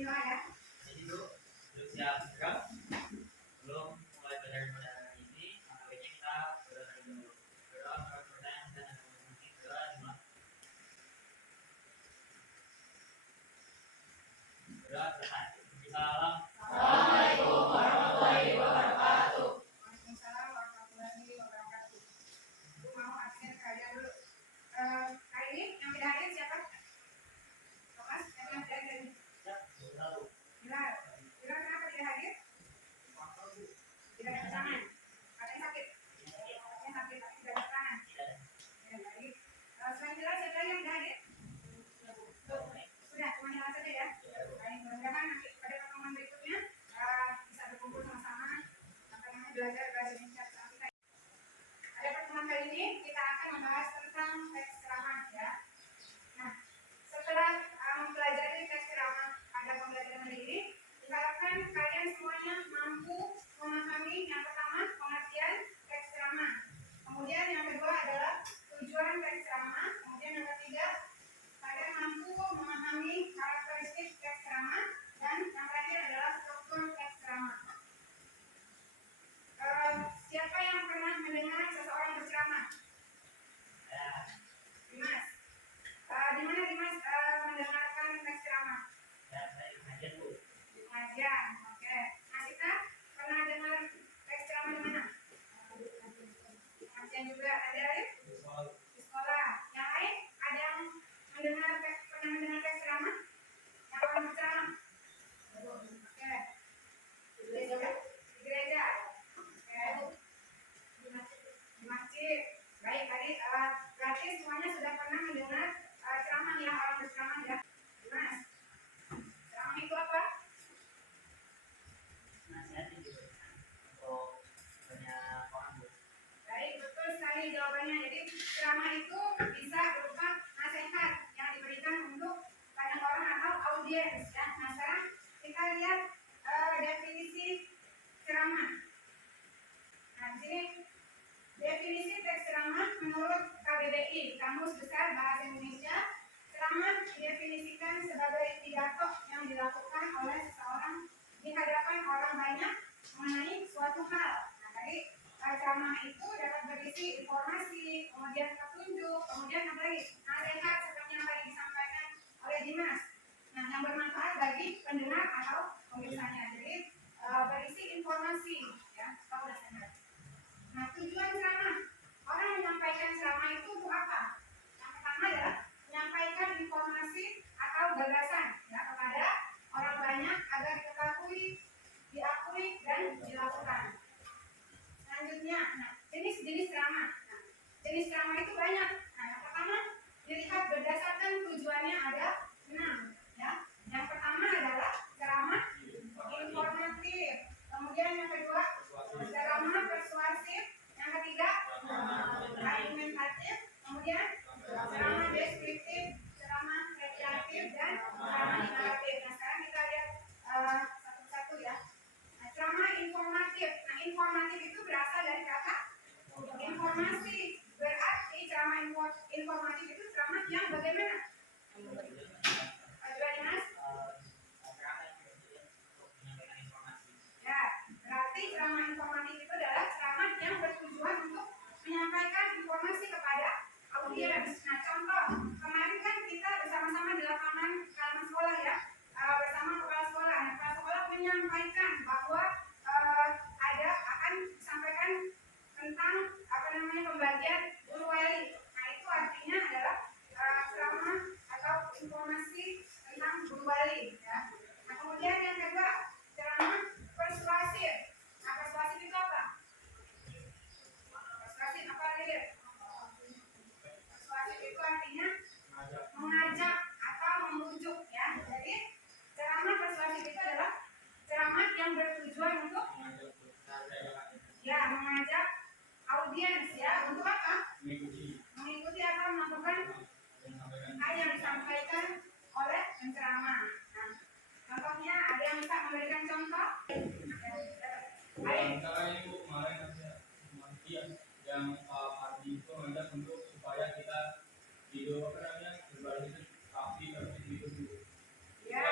ya. Jadi dulu siap gerak. Belum mulai belajar pada hari ini, makanya kita berdoa dulu. Berdoa pertanyaan dan mungkin berdoa cuma berdoa bertanya. Salam. Assalamualaikum warahmatullahi wabarakatuh. Waalaikumsalam warahmatullahi wabarakatuh. Ibu mau absen kalian dulu. Hari ini yang tidak hadir siapa? Thomas, siapa yang tidak hadir? Bilal. Bilal kenapa tidak hadir? Tidak ada keterangan. Ada yang sakit? Yang sakit tapi tidak ada keterangan. Ya, baik. Selain Bilal siapa lagi yang tidak hadir? Sudah, cuma Bilal saja ya. Baik, mudah-mudahan nanti pada pertemuan berikutnya bisa berkumpul sama-sama belajar Indonesia bersama kita. Pada pertemuan kali ini kita akan membahas tentang teks ceramah ya. Nah, setelah mempelajari teks ceramah pada pembelajaran hari ini, diharapkan kalian semuanya mampu memahami yang pertama pengertian teks ceramah. Kemudian yang kedua adalah tujuan teks ceramah. Kemudian yang ketiga, kalian mampu memahami karakteristik teks ceramah. Dan yang terakhir adalah struktur teks ceramah. Siapa yang pernah mendengar seseorang berceramah? Dimas. Di mana Dimas mendengarkan teks ceramah? Di pengajian. Oke. Asita pernah dengar teks ceramah di mana? Di pengajian juga. Ada lain? Di sekolah. Yang lain ada yang pernah mendengar teks ceramah? Yang orang berceramah? Oke. Di gereja. Oke. Di masjid. Baik, tadi berarti semuanya sudah pernah mendengar ceramah yang orang berceramah ya. Dimas. Ceramah itu apa? Nasihat untuk banyak orang. Baik, betul sekali jawabannya. Jadi ceramah itu bisa berupa nasihat yang diberikan untuk banyak orang atau audiens ya. Nah, sekarang kita lihat definisi ceramah. Nah, di sini definisi teks ceramah menurut KBBI, Kamus Besar Bahasa Indonesia. Ceramah didefinisikan sebagai pidato yang dilakukan oleh seseorang di hadapan orang banyak mengenai suatu hal. Nah, tadi ceramah itu dapat berisi informasi, kemudian petunjuk, kemudian apa lagi? Nasihat seperti yang tadi disampaikan oleh Dimas. Nah, yang bermanfaat bagi pendengar atau pemirsanya. Jadi berisi informasi, ya, tahu dan. Nah, tujuan ceramah, orang menyampaikan ceramah itu untuk apa? Yang pertama adalah menyampaikan informasi atau gagasan ya, kepada orang banyak agar diketahui, diakui dan dilakukan. Selanjutnya, nah, jenis-jenis ceramah. Nah, jenis ceramah itu banyak. Nah, yang pertama dilihat berdasarkan tujuannya ada 6 ya. Yang pertama adalah ceramah informatif. Kemudian yang kedua ceramah persuasif. Yang ketiga argumentatif. Kemudian ceramah deskriptif, ceramah rekreatif dan ceramah naratif. Nah, sekarang kita lihat satu-satu ya. Nah, ceramah informatif. Nah, informatif itu berasal dari kata informasi. Berarti ceramah informatif itu ceramah yang bagaimana? Mas? Ya, berarti ceramah informatif itu adalah ceramah yang bertujuan untuk menyampaikan informasi kepada audiens. Nah, contoh, kemarin kan kita bersama-sama di lapangan halaman sekolah ya, bersama kepala sekolah. Nah, kepala sekolah menyampaikan bahwa akan disampaikan tentang pembagian guru wali. Nah, itu artinya adalah ceramah atau informasi tentang guru wali ya. Nah, kemudian yang kedua ceramah persuasif. Nah, persuasif itu apa? Persuasif apa lagi? Persuasif itu artinya mengajak atau membujuk ya. Jadi ceramah persuasif itu adalah ceramah yang bertujuan untuk ya mengajak audiens ya untuk apa? Mengikuti apa? Melakukan hal yang disampaikan oleh penceramah. Nah, contohnya ada yang bisa memberikan contoh? Antara ini Bu, kemarin ada yang Pak Ardi itu mengajak untuk supaya kita hidup berbalik itu tapi hidup dulu. Ya,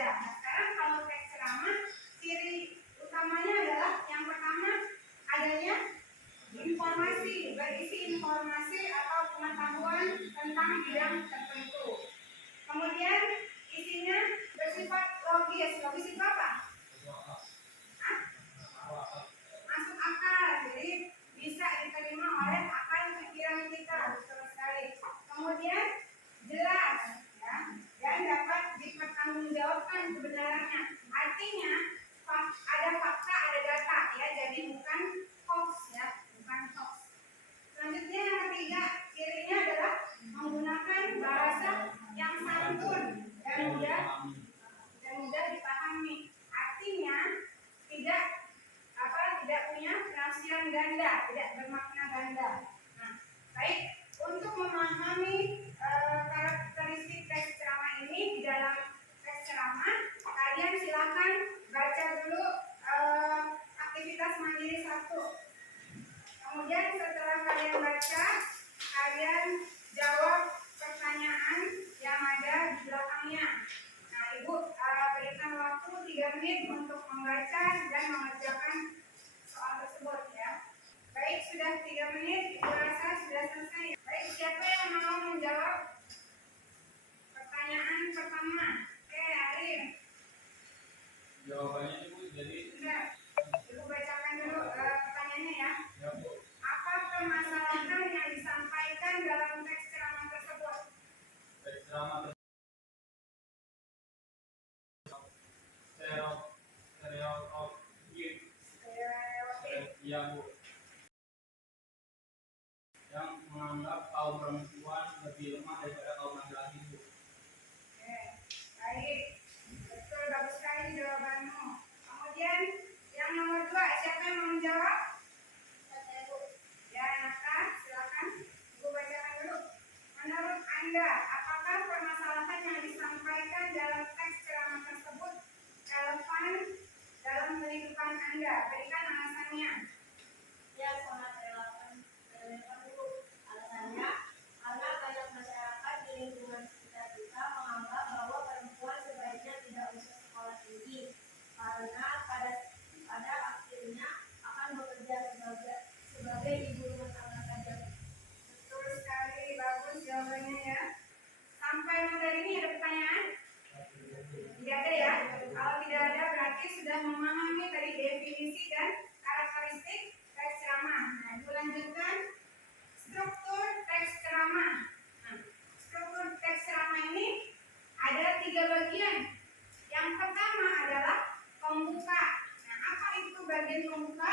saja. Nah, sekarang kalau teks ceramah, ciri utamanya adalah yang pertama adanya informasi, berisi informasi atau pengetahuan tentang bidang tertentu. Kemudian isinya bersifat logis. Logis itu apa? Hah? Masuk akal, jadi bisa diterima oleh akal pikiran kita, betul sekali. Kemudian jelas, ya, dan dapat dipertanggungjawabkan kebenarannya. Artinya ada fakta, ada data, ya, jadi bukan hoax, ya, bukan hoax. Selanjutnya yang ketiga, cirinya adalah menggunakan bahasa yang santun dan mudah dipahami. Artinya tidak punya penafsiran ganda, tidak bermakna ganda. Nah, baik, untuk memahami karakteristik teks ceramah ini di dalam teks ceramah, kalian silakan baca dulu aktivitas mandiri 1. Kemudian setelah kalian baca, kalian jawab pertanyaan yang ada di belakangnya. Nah, Ibu berikan waktu 3 menit untuk membaca dan mengerjakan soal tersebut, ya. Baik, sudah 3 menit, Ibu rasa sudah selesai. Baik, siapa yang mau menjawab pertanyaan pertama? Oke, Arif. Jawabannya itu jadi Sudah. Ibu bacakan dulu pertanyaannya, ya. ya Bu. Apa permasalahan yang disampaikan dalam teks ceramah tersebut? Teks ceramah stereotip ya Bu, yang menganggap kaum perempuan lebih lemah daripada kaum laki-laki Bu. Oke, baik. Betul, bagus sekali jawabanmu. Kemudian yang nomor 2, siapa yang mau menjawab? Ya, Nata, silakan. Ibu bacakan dulu. Menurut Anda, apakah permasalahan yang disampaikan dalam teks ceramah tersebut relevan dalam kehidupan Anda? Berikan alasannya. Ya, sangat relevan Bu. Alasannya karena banyak masyarakat di lingkungan sekitar kita menganggap bahwa perempuan sebaiknya tidak usah sekolah tinggi karena pada akhirnya akan bekerja sebagai ibu rumah tangga saja. Betul sekali, bagus jawabannya, ya. Sampai materi ini ada pertanyaan? Tidak ada, ya. Kalau tidak ada berarti sudah memahami tadi definisi dan karakteristik teks ceramah. Nah, Ibu lanjutkan struktur teks ceramah. Nah, struktur teks ceramah ini ada 3 bagian. Yang pertama adalah pembuka. Nah, apa itu bagian pembuka?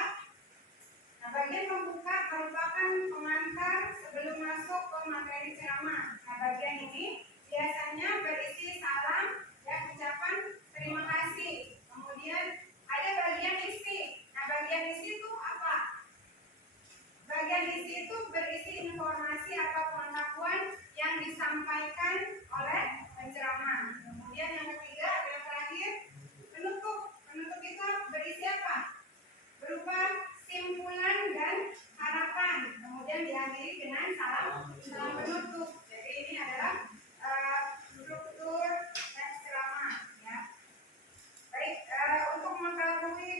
Nah, bagian pembuka merupakan pengantar sebelum masuk ke materi ceramah. Nah, bagian ini biasanya berisi salam dan ucapan terima kasih. Kemudian ada bagian isi. Nah, bagian isi itu apa? Bagian isi itu berisi informasi atau pengetahuan yang disampaikan oleh penceramah. Kemudian yang ketiga, yang terakhir, penutup. Penutup itu berisi apa? Berupa simpulan dan harapan. Kemudian diakhiri dengan salam penutup. Jadi ini adalah struktur teks ceramah, ya. Baik, untuk mengetahui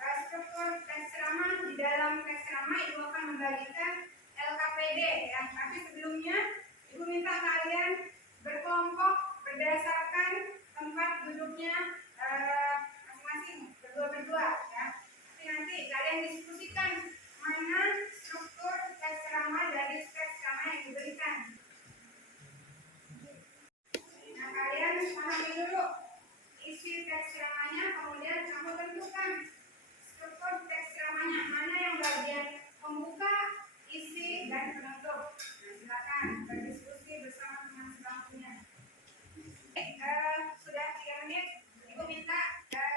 struktur teks ceramah, di dalam teks ceramah Ibu akan membagikan LKPD, ya. Tapi sebelumnya Ibu minta kalian berkelompok berdasarkan tempat duduknya masing-masing, berdua-berdua, ya. Tapi nanti kalian diskusikan mana struktur teks ceramah dari teks ceramah yang diberikan. Nah, kalian pahami dulu isi teks ceramahnya, kemudian kamu tentukan struktur teks ceramahnya, mana yang bagian pembuka, isi, dan penutup. Nah, silakan berdiskusi bersama teman sebangkunya. Sudah 3 menit, Ibu minta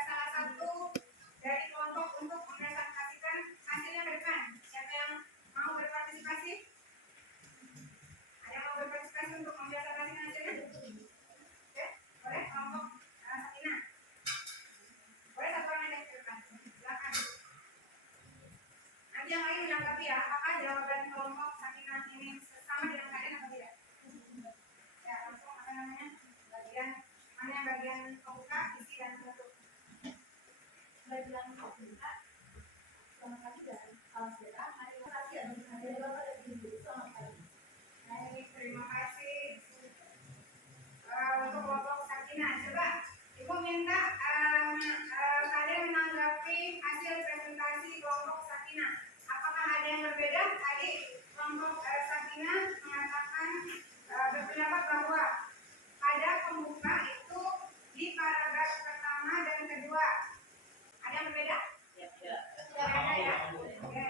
salah satu dari kelompok untuk mempresentasikan hasilnya ke depan. Siapa yang mau Bagian kita selamat pagi dan salam sejahtera. Mari kita kasih adik-adik Bapak dan Ibu. Selamat pagi. Baik, terima kasih. Untuk kelompok Sakinah, coba Ibu minta kalian menanggapi hasil presentasi kelompok Sakinah. Apakah ada yang berbeda? Tadi kelompok Sakinah mengatakan berpendapat bahwa pada pembuka itu di paragraf pertama dan kedua. Ada yang berbeda? Ya. Berbeda ya? Oke.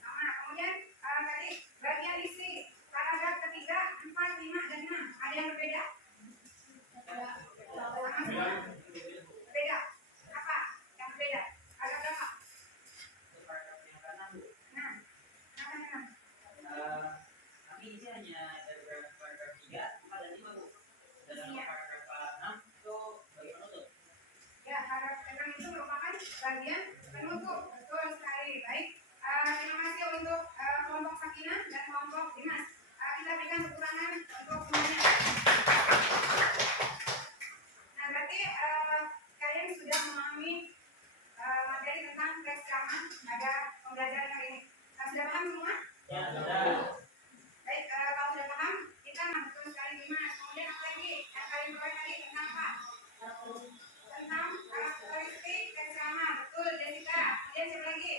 Sama. Kemudian tadi bagian isi paragraf ketiga, 4, 5, dan 6. Ada yang berbeda? Sama semua? Berbeda. Apa yang berbeda? Ada berapa? Nah, kenapa 6? Kami ini hanya dari paragraf 3, 4, dan 5, Bu. Dan dalam paragraf 6 itu bagaimana tuh? Ya, paragraf ke-6 itu merupakan bagian penutup. Betul sekali. Baik. Terima kasih untuk kelompok Sakinah dan kelompok Dimas. Kita berikan tepuk tangan untuk semuanya. Nah, berarti kalian sudah memahami materi tentang teks ceramah pada pembelajaran kali ini. Sudah paham semua? Ya, sudah. Baik, kalau sudah paham, kita betul sekali Dimas. Kemudian apa lagi? Yang kalian bawa tadi tentang apa? Tentang karakteristik teks ceramah. Betul, Jessica. Kemudian siapa lagi?